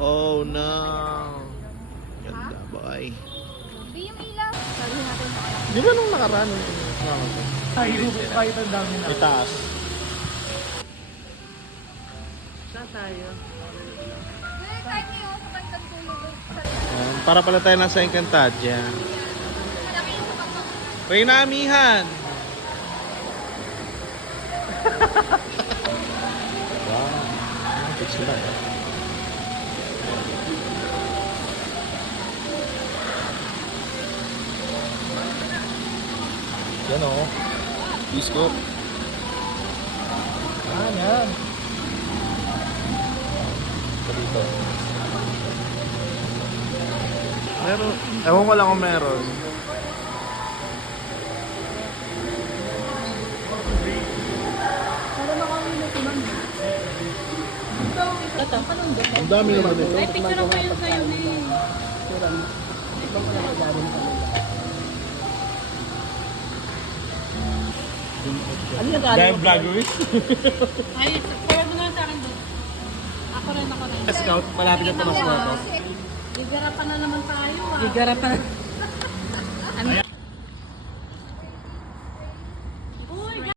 Oh no. Ganda, boy. Yung ilaw. Sabi natin sa kalang. Di ba nung nakaraan yung sinama ko? Tayo, kahit ang dami na. Itaas. Sa tayo. Kahit ngayon sa kantang tulog. Para pala tayo nasa Encantadia. Malaki yung kapag. Reyna Amihan! Wow. Fix sila eh. Yan o. Disco. Yan. Ito dito. Meron. Ewan ko lang kung meron. Ang dami naman ito. Ay, picture ko yun sa'yo na eh. Dahil vloggers. Ay, forward mo nga sa akin doon. Ako rin. Scout, malapit na ito mas photo. Gigarapan na naman tayo ah. Igara pa. Ano?